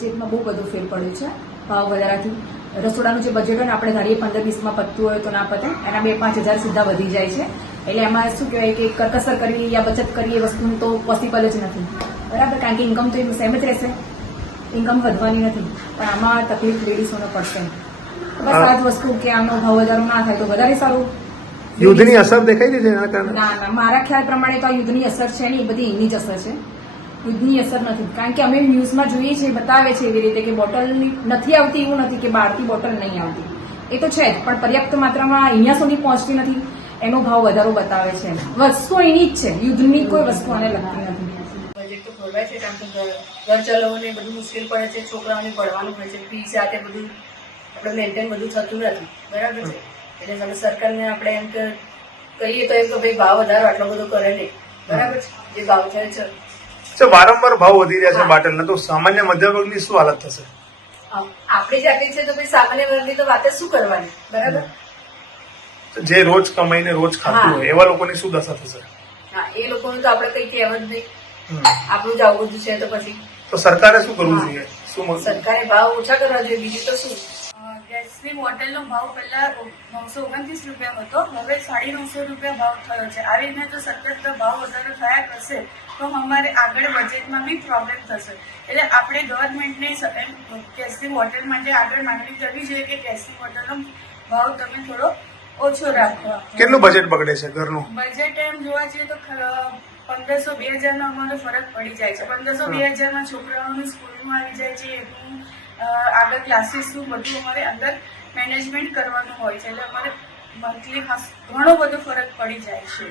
બજેટમાં બહુ બધો ફેર પડ્યો છે ભાવ વધારાથી. રસોડાનું જે બજેટ હોય ને આપણે ધારીએ 15-20માં પતતું હોય તો ના પતે, એના 2-5 હજાર સીધા વધી જાય છે. એટલે એમાં શું કહેવાય કે કરકસર કરવી યા બચત કરવી એ વસ્તુ તો પોસિબલ જ નથી, બરાબર. કારણ કે ઇન્કમ તો સેમ જ રહેશે, ઇન્કમ વધવાની નથી. પણ આમાં તકલીફ લેડીઝોને પડશે. બસ આ જ વસ્તુ કે આનો ભાવ વધારો ના થાય તો વધારે સારું. યુદ્ધની અસર દેખાઈ રહી છે એના કારણે? ના, મારા ખ્યાલ પ્રમાણે તો આ યુદ્ધની અસર છે ને, એ બધી એની જ અસર છે. યુદ્ધની અસર નથી. કારણ કે અમે ન્યૂઝમાં જોઈએ છીએ, બતાવે છે એવી રીતે કે બોટલ નથી આવતી, એવું નથી કે બહારથી બોટલ નહીં આવતી, એ તો છે જ, પણ પર્યાપ્ત માત્રામાં અહીંયા સુધી પહોંચતી નથી, એનો ભાવ વધારો બતાવે છે. વસ્તુ એની જ છે, યુદ્ધની કોઈ વસ્તુ આને લગતી નથી. બજેટ તો ખોરવાય છે, કારણ કે ઘર ચલાવવાનું બધું મુશ્કેલ પડે છે, છોકરાઓને ભણવાનું હોય છે, ફી સાથે બધું આપણે મેન્ટેન બધું થતું નથી, બરાબર છે. એટલે તમે સરકારને આપણે એમ કે કહીએ તો એમ કે ભાઈ ભાવ વધારો આટલો બધો કરે નહીં, બરાબર છે. જે ભાવ થાય છે વારંવાર ભાવ વધી રહ્યા છે બાટલના, તો સામાન્ય મધ્યમ વર્ગની શું હાલત થશે? આપણી જ આટલી છે તો ભાઈ સામાન્ય વર્ગની તો વાત જ શું કરવાની, બરાબર. જે રોજ કમાઈને રોજ ખાતું હોય એવા લોકોની શું દશા થશે? હા, એ લોકોનું તો આપણે કઈ કહેવું જ નહીં, આપણું જ આવું બધું છે. તો પછી તો સરકારે શું કરવું જોઈએ? શું સરકારે ભાવ ઓછા કરવા જોઈએ, બીજું તો શું. ગેસની બોટલનો ભાવ પહેલા 929 રૂપિયા હતો, હવે 950 રૂપિયા ભાવ થયો છે. આવી રીતના જો સતત ભાવ વધારો થયા કરશે તો અમારે આગળ બજેટમાં બી પ્રોબ્લેમ થશે. એટલે આપણે ગવર્મેન્ટને ગેસની બોટલ માટે આગળ માંગણી કરવી જોઈએ કે ગેસની બોટલનો ભાવ તમે થોડો ઓછો રાખો. કેટલું બજેટ બગડે છે ઘરનું? બજેટ એમ જોવા જઈએ તો 1500-2000 નો અમારો ફરક પડી જાય છે. 1500-2000 માં છોકરાઓનું સ્કૂલમાં આવી જાય છે, આગળ ક્લાસીસનું બધું અમારે અંદર મેનેજમેન્ટ કરવાનું હોય છે. એટલે અમારે મંથલી ઘણો બધો ફરક પડી જાય છે.